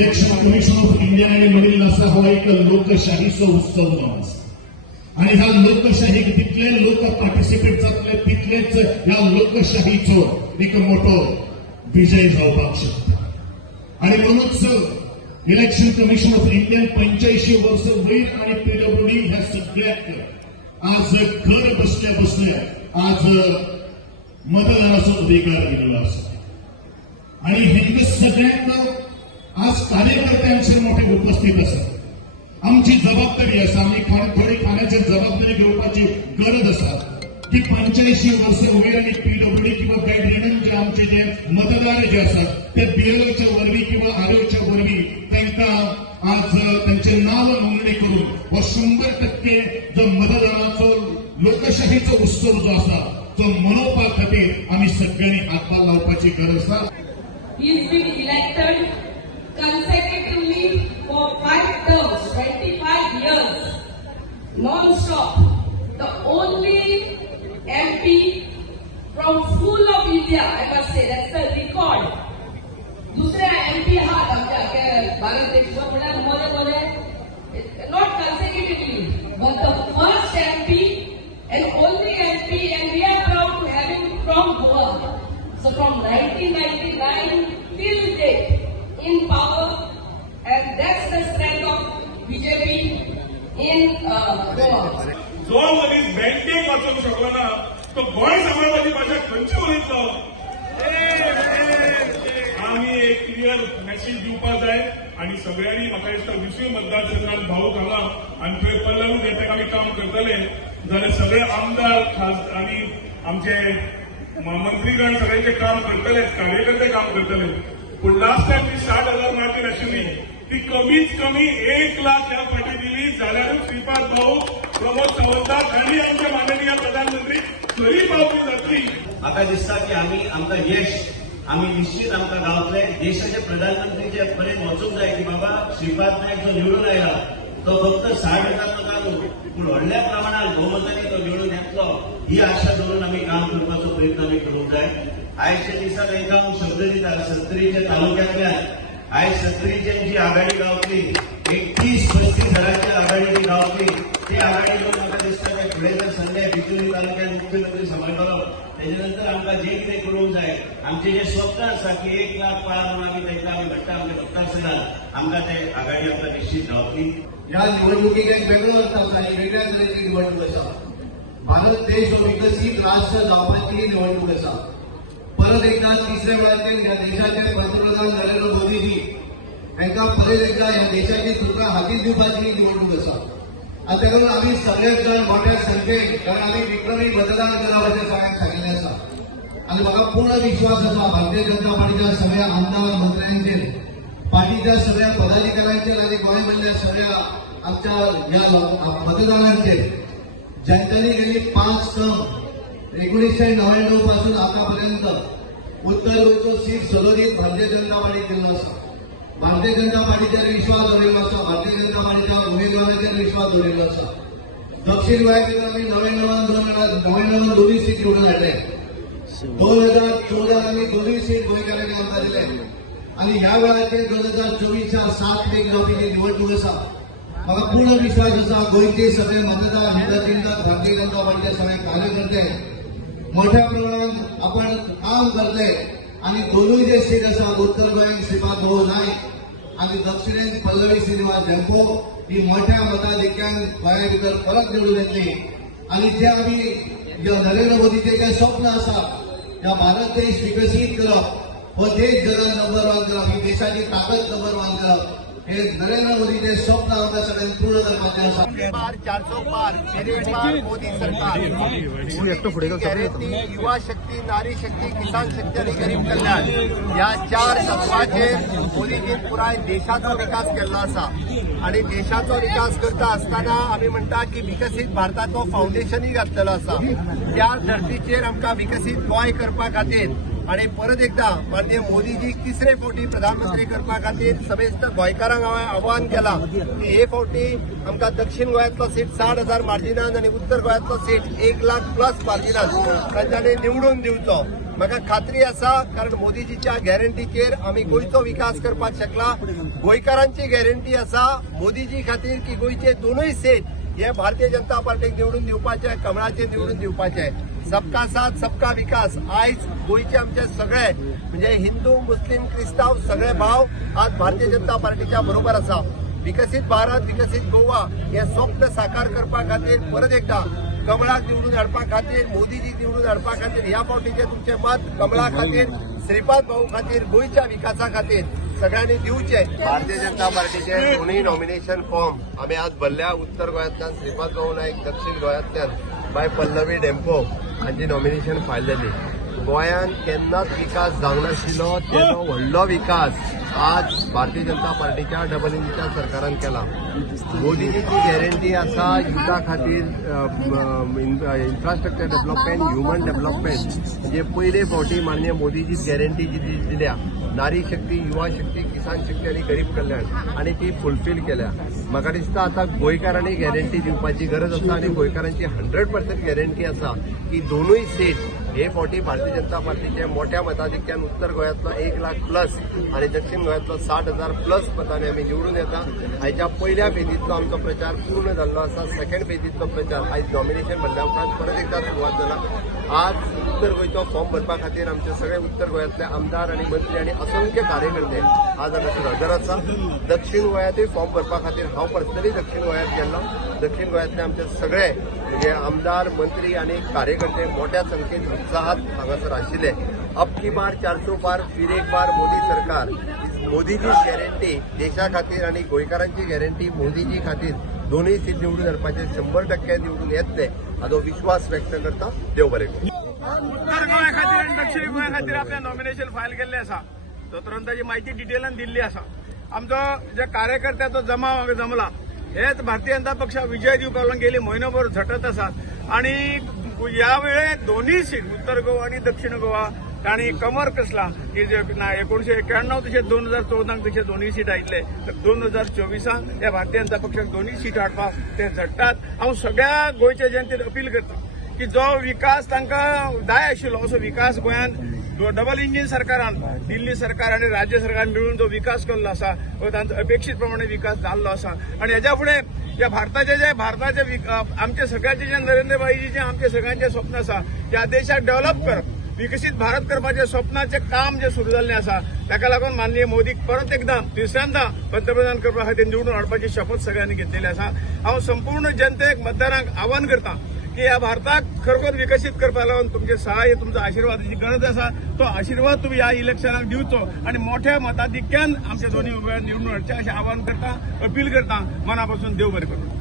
Election commission of India आणि मधील असा हा एक लोकशाहीचा उत्सव माणूस आणि ह्या लोकशाही तिथले लोक पार्टिसिपेट जातले तिथलेच या लोकशाहीचो एक मोठो विजय जावपाक शकता आणि म्हणूनच इलेक्शन कमिशन ऑफ इंडिया 85 वर्ष वयर आणि पीडब्ल्यूडी ह्या सगळ्याक आज घर बसल्या बसल्या आज मतदानाचो अधिकार दिलेला आसा आणि हे सगळ्यांना आज कार्यकर्त्यांचे मोठे उपस्थित असतात आमची जबाबदारी आसा आम्ही थोडी खाण्याची जबाबदारी घेवपाची गरज आसा की 85 वर्ष वयर आणि पीडब्ल्यूडी किंवा बेडरिडन जे आमचे जे मतदार जे असतात ते बीएलओच्या वरवी किंवा आरओच्या वरवी त्यांना आज त्यांचे नाव नोंदणी करून व 100% जो मतदानाचो लोकशाहीचा उत्सव जो असा तो मनोवपा खातीर आम्ही सगळ्यांनी हातभार लावपाची गरज आसा. He has been elected consecutively for 5 terms, 25 years, non-stop. The only MP from full of India, I must say, that's the record. दूसरे MP हाथ आमच्या भारत देशामध्ये मध्ये not consecutively, but the first MP and only MP, and we are proud to have him from Goa. So from 1999 till date in power, and that's the strength of BJP in Goa. जो मनीस बँकेक वाचूंक शकलो ना तो गोंय समाजाची भाषा खंयची उलयतलो. आम्ही एक क्लियर मेसेज दिवपाक जाय आणि सगळ्यांनी म्हाका दिसता 20 मतदारसंघात भाऊक हांगा आनी थंय पल्लवी नेत्याक आमी काम करतले जाल्यार सगळे आमदार आणि आमचे मंत्रीगण सगळ्यांचे काम करतले कार्यकर्ते काम करतले पण लास्ट टाइम ती 60,000 मार्केट आशिल्ली ती कमीत कमी 1 लाख ह्या फाटी दिली जाल्यार श्रीपाद भाऊ प्रमोद सावंताक आनी आमचे माननीय प्रधानमंत्री खरी पावती जातली. म्हाका दिसता की आमकां यश आम्ही निश्चित आमकां गावतले. देशाचे प्रधानमंत्रीचे पर्यंत वचूंक जाय की बाबा श्रीपाद नायक जो निवडून आयला तो फक्त 60,000 मतांनी पूण व्हडल्या प्रमाणात बहुमतांनी तो निवडून येतलो ही आशा धरून आम्ही काम करपाचो प्रयत्न आमी करूंक जाय. आयच्या दिसा तांकां हांव शब्द दिता सत्तरीच्या तालुक्यांतल्यान आयज सत्तरीच्यांची आघाडी गावतली 31-35 हजारांची आघाडी जी गावतली ती आघाडी घेवन म्हाका दिसता की फुडें जर संडे बिचोली तालुक्यात मुख्यमंत्री सांबाळटलो तेजे नंतर आमकां जे कितें करूंक जाय आमचे जे स्वप्न आसा की 1 लाख पार म्हणून आमी तांकां आमी म्हणटा आमच्या मतदारसंघात आमकां ते आघाडी आमकां निश्चित गावतली. या निवडणुकीक एक वेगळो अर्थ आसा आनी वेगळ्या तरेची निवडणूक आसा. भारत देश हो विकसीत राष्ट्र जावपाची निवडणूक आसा. परत एकदा तिसऱ्या वेळाचेर ह्या देशाचे पंतप्रधान नरेंद्र मोदीजी हांकां परत एकदा ह्या देशाची सुद्दां हातीन दिवपाची निवडणूक आसा. आनी ताका लागून आमी सगळेच जाण मोठ्या संख्येन कारण आमी विक्रमी मतदान केला अशें सगळ्यांक सांगिल्लें आसा आनी म्हाका पूर्ण विश्वास आसा भारतीय जनता पार्टीच्या सगळ्या आमदार मंत्र्यांचेर पार्टीच्या सगळ्या पदाधिकाऱ्यांचेर आनी गोंयमधल्या सगळ्या आमच्या ह्या मतदारांचेर ज्यांच्यानी गेली 5 टर्म 1999 पासून आतापर्यंत उत्तर गोंयचो सीट सलोरीत भारतीय जनता पार्टी केल्लो आसा. भारतीय जनता पार्टीचेर विश्वास दवरिल्लो आसा. भारतीय जनता पार्टीच्या उमेदवारांचेर विश्वास दवरिल्लो आसा. दक्षिण गोंयाचेर आमी 99 दोनूय सीट निवडून हाडले. 2014 आमी दोनूय सीट गोंयकारांनी आमकां दिले आनी ह्या वेळाचेर 2024च्या 7 मेक जावपी जी निवडणूक आसा म्हाका पूर्ण विश्वास आसा गोंयचे सगळे मतदार हितचिंतक भारतीय जनता पार्टीचे सगळे कार्यकर्ते मोठ्या प्रमाणात आपण काम करते आणि दोनूय जे सीट आसा उत्तर गोंयाक श्रीपाद भाऊ नायक आणि दक्षिणेन पल्लवी श्रीनिवास झेंपो ही मोठ्या मताधिक्यान गोंया भितर परत निवडून येतली आणि जे आम्ही नरेंद्र मोदीचे जे स्वप्न आसा या भारत देश विकसीत करप हो देश जगात नंबर 1 करप ही देशाची ताकद नंबर 1 करप हे नरेंद्र मोदीचे स्वप्न आमकां सगळ्यांक पूर्ण करपाचें आसा. 400 पार मोदी सरकार युवा शक्ती नारी शक्ती किसान शक्ती आणि गरीब कल्याण या 4 तत्वाचेर मोदीजीन पुराय देशाचो विकास केल्लो आसा आणि देशाचो विकास करता आसतना आमी म्हणटा की विकसीत भारताचो फावंडेशनूय घातलेलो आसा. त्या धर्तीचेर आमकां विकसीत गोंय करपा खातीर आणि परत एकदा माननीय मोदीजी तिसरे फावटी प्रधानमंत्री करपा खातीर समेस्त गोंयकारांक हांवें आव्हान केलां की हे फावटी आमकां दक्षिण गोंयांतलो सीट 60,000 मार्जिनान आणि उत्तर गोंयांतलो सीट 1 लाख प्लस मार्जिनान तांच्यांनी निवडून दिवचो. म्हाका खात्री आसा कारण मोदीजीच्या गॅरंटीचेर आमी गोंयचो विकास करपाक शकला. गोंयकारांची गॅरंटी आसा मोदीजी खातीर की गोंयचे दोनूय सीट हे भारतीय जनता पार्टीक निवडून दिवपाचे, कमळाचेर निवडून दिवपाचे. सबका साथ सबका विकास. आयज गोंयचे आमचे सगळे म्हणजे हिंदू मुस्लिम क्रिस्तांव सगळे भाव आज भारतीय जनता पार्टीच्या बरोबर आसा. विकसीत भारत विकसीत गोवा हे स्वप्न साकार करपा खातीर परत एकदा कमळाक निवडून हाडपा खातीर, मोदीजी निवडून हाडपा खातीर ह्या फावटीचे तुमचे मत कमळा खातीर, श्रीपाद भाऊ खातीर, गोंयच्या विकासा खातीर सगळ्यांनी दिवचे. भारतीय जनता पार्टीचे दोन्ही नॉमिनेशन फॉर्म आम्ही आज भरल्या. उत्तर गोंयांतल्यान श्रीपाद भाऊ नायक, दक्षिण गोंयांतल्यान बाय पल्लवी डेम्पो हांची नॉमिनेशन फायल जाली. गोंयांत केन्नाच विकास जावंक नाशिल्लो तेजो व्हडलो विकास आज भारतीय जनता पार्टीच्या डबल इंजिनच्या सरकारान केला. मोदीजीची गॅरंटी आसा युथा खातीर इन्फ्रास्ट्रक्चर डेव्हलपमेंट, ह्युमन डेव्हलपमेंट म्हणजे पयले फावटी माननीय मोदीजीच गॅरंटी जी दिल्या नारी शक्ती, युवा शक्ती, किसान शक्ती आणि गरीब कल्याण आणि ती फुलफील केल्या. म्हाका दिसता आता गोंयकारांनी गॅरंटी दिवपाची गरज आसा आणि गोंयकारांची 100% गॅरंटी आसा की दोनूय सीट हे फावटी भारतीय जनता पार्टीचे मोठ्या मताधिक्यान उत्तर गोंयांतलो 1,00,000+ आणि दक्षिण गोंयांतलो 60,000+ मतांनी आमी निवडून येता. हाच्या पहिल्या फेजींतलो आमचो प्रचार पूर्ण जाल्लो आसा. सेकंड फेजींतलो प्रचार आयज नॉमिनेशन भरल्या उपरांत परत एकदा सुरवात जाला. आज उत्तर गोंयचो फॉर्म भरपा खातीर आमचे सगळे उत्तर गोंयांतले आमदार आणि मंत्री आणि असंख्य कार्यकर्ते आज हांगासर हजर आसा. दक्षिण गोंयांतूय फॉर्म भरपा खातीर हांव पर्सनली दक्षिण गोंयांत गेल्लो. दक्षिण गोंयांतले आमचे सगळे म्हणजे आमदार, मंत्री आणि कार्यकर्ते मोठ्या संख्येन उत्साहात हांगासर आशिल्ले. अब की बार 400 पार, फिर एक बार मोदी सरकार. मोदीची गॅरंटी देशा खातीर आणि गोंयकारांची गॅरंटी मोदीजी खातीर दोनूय सीट निवडून हाडपाचे 100% निवडून येतले हाचो विश्वास व्यक्त करता. देव बरें करूं. उत्तर गोंया खातीर आनी दक्षिण गोंया खातीर आपल्या नॉमिनेशन फायल केल्लें आसा. तुरंत ताची म्हायती डिटेलान दिल्ली आसा. आमचो जे कार्यकर्त्याचो जमाव हांगा जमला हेच भारतीय जनता पक्षाक विजय दिवपाक लागून गेली म्हयनोभर झटत आसात आणि ह्या वेळेक दोनूय सीट उत्तर गोवा आणि दक्षिण गोवा तांणी कमर कसला की 1991 तशें 2014 तशें दोनूय सीट आयिल्ले. 2024 ह्या भारतीय जनता पक्षाक दोनूय सीट हाडपाक ते झडटात. हांव सगळ्या गोंयच्या जनतेक अपील करता की जो विकास तांकां जाय आशिल्लो असो विकास गोंयांत डबल इंजिन सरकारान, दिल्ली सरकार आणि राज्य सरकार मिळून जो विकास केल्लो आसा तांचो अपेक्षीत प्रमाणे विकास जाल्लो आसा. आणि हेच्या फुडें या भारताचे आमचे सगळ्यांचे जे नरेंद्र भाईजी जे आमचे सगळ्यांचे स्वप्न आसा त्या देशाक डेव्हलप करप, विकसीत भारत करपाचे स्वप्नाचे काम जे सुरू जाल्लें आसा ताका लागून माननीय मोदीक परत एकदा तिसऱ्यांदा पंतप्रधान करपा खातीर निवडून हाडपाची शपथ सगळ्यांनी घेतलेली आसा. हांव संपूर्ण जनतेक मतदारांक आवाहन करता की ह्या भारताक खरोखर विकसीत करपा लागून तुमचे सहाय्य, तुमचा आशीर्वादाची गरज आसा. तो आशीर्वाद तुम्ही ह्या इलेक्शनाक दिवचो आणि मोठ्या मताधिक्यान आमच्या दोन्ही निवडून हाडचे अशें आवाहन करता, अपील करता. मनापासून देव बरें करूं.